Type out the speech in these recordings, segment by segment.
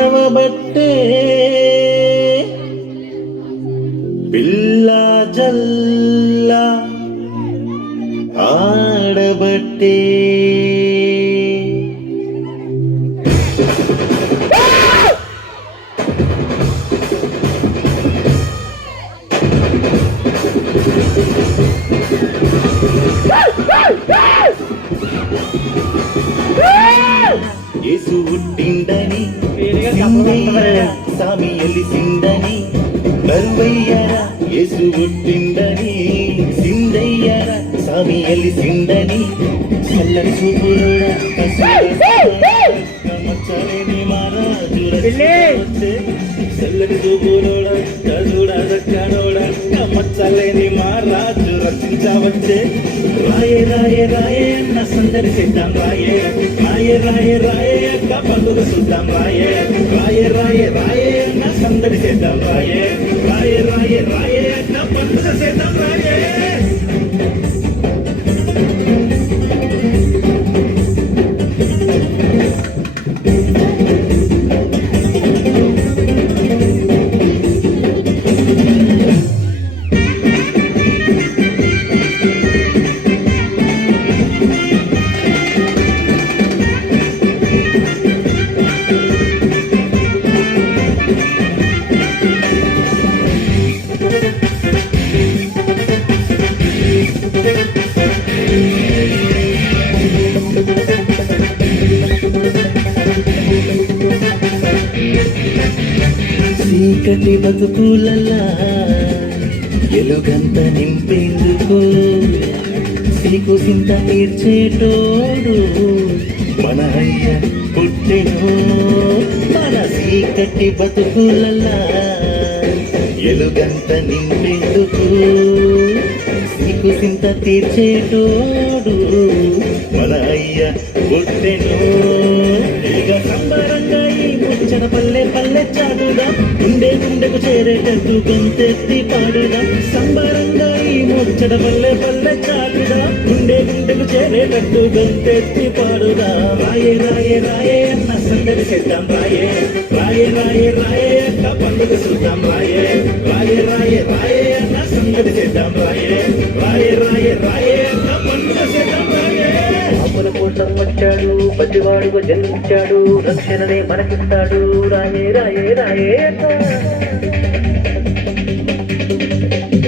నడవబట్టే పిల్ల జల్ల ఆడబట్టే యేసు పుట్టిండని సామి ఎలిసిండని కరువయ్యారా యేసు పుట్టిండని సిందయ్యారా సామి ఎలిసిండని చల్లని చూపులోడా మచ్చలేని మహారాజు చల్లని చూపులోడా చూడా దక్కనోడా మచ్చలేని మహారాజు రచించవచ్చే రాయే రాయే రాయే అన్న సందడి చేద్దాం రాయే రాయే రాయే రాయే అక్క పండుగ చూద్దాం రాయే రాయే రాయే రాయే అన్న సందడి చేద్దాం రాయే రాయే రాయే రాయే అక్క పండుగ చేద్దాం రాయే చీకటి బతుకులలా ఎలుగంత నింపేందుకు సీకు సింత తీర్చేటోడు మన అయ్య పుట్టెను మన చీకటి బతుకులలా ఎలుగంత నింపేందుకు సీకు సింత తీర్చేటోడు మన అయ్య పుట్టెను ఇక సంబరంగా ఈ ముచ్చట పల్లె పల్లె చాటుగా గుండె గుండెకు చేరేటట్టు గొంతెత్తి పాడుగా సంబరంగా ఈ ముచ్చట పల్లె పల్లె చాటుగా గుండె గుండెకు చేరేటట్టు గొంతెత్తి పాడుగా రాయే రాయే రాయే అన్న సందడి చేద్దాం రాయే రాయే రాయే రాయే అక్క పండుగ చూద్దాం రాయే రాయే రాయే రాయే అన్న సందడి చేద్దాం రాయే రాయే రాయే రాయే అక్క పండుగ చేద్దాం రాయే అప్పుల కోసం వచ్చాడు పసివాడుగా జన్మించాడు రక్షణనే మనకిస్తాడు రాయే రాయే రాయే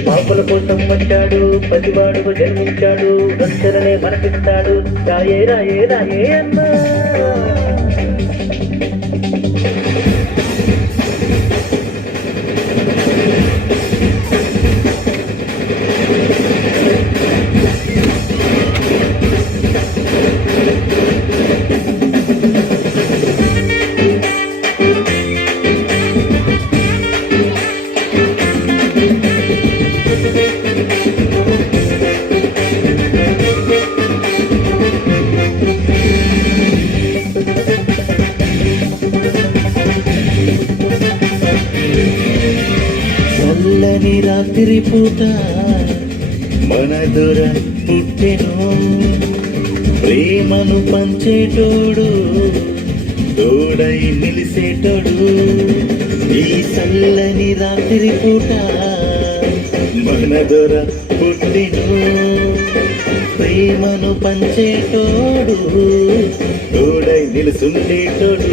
పాపుల కోసం వచ్చాడు పసివాడుగా జన్మించాడు రక్షణనే మనకిస్తాడు రాయే రాయే రాయే అన్నా చల్లని రాత్రి పూట మన దొర పుట్టెను ప్రేమను పంచేటోడు తోడై నిలిసేటోడు ఈ చల్లని రాత్రి పూట మన దొర పుట్టెను ప్రేమను పంచేటోడు తోడై నిలుసుండేటోడు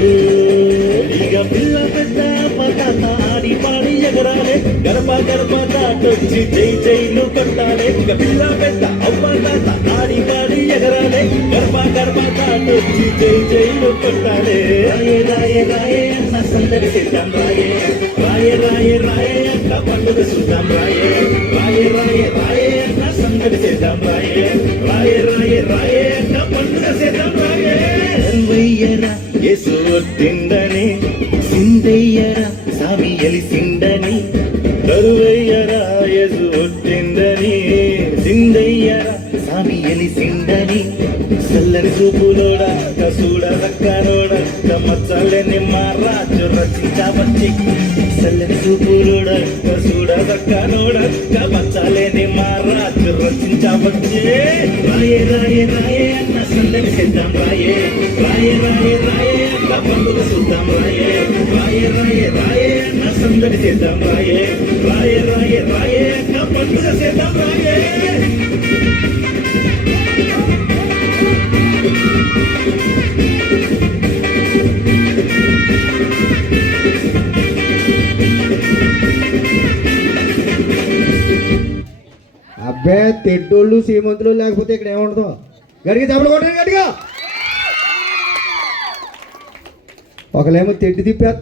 ఇక పిల్ల పెద్ద పతాక ఆడి పాడి ఎగరాలే గడప గడప దాటొచ్చి జై జైలు కొట్టాలే ఇక పిల్ల పెద్ద అవ్వ తాత ఆడి పాడి ఎగరాలే గడప గడప దాటొచ్చి జై జైలు కొట్టాలే రాయే రాయే రాయే అన్న సందడి చేద్దాం రాయే రాయే రాయే రాయే అక్క పండుగ చూద్దాం రాయే రాయే రాయే రాయే అన్న సందడి చేద్దాం రాయే రాయే రాయే రాయే అక్క పండుగ చేద్దాం రాయే వెయ్యరా యేసు పుట్టిండని సిందయ్యరా సామి ఎలిసిండని కరువయ్యరా యేసు పుట్టిండని సిందయ్యరా సామి ఎలిసిండని చల్లని చూపులోడా కసూడ రక్కనోడా మచ్చలేని మహారాజు రచించవచ్చి చల్లని చూపులోడా కసూడ రక్కనోడా మచ్చలేని మహారాజు రచించవచ్చే రాయే రాయే రాయే అన్న సందడి చేద్దాం రాయే రాయే రాయే రాయే అక్క పండుగ చూద్దాం రాయే సందడి చేద్దాం రాయే రాయే రాయే రాయే అక్క పండుగ చేద్దాం రాయే. అబ్బే తెడ్డోళ్ళు సీమంతులు లేకపోతే ఇక్కడ ఏముండదు. గడికి దెబ్బలు కొట్టండి గట్టిగా. ఒకళ్ళేమో తెడ్డు తిప్పేస్తున్నారు.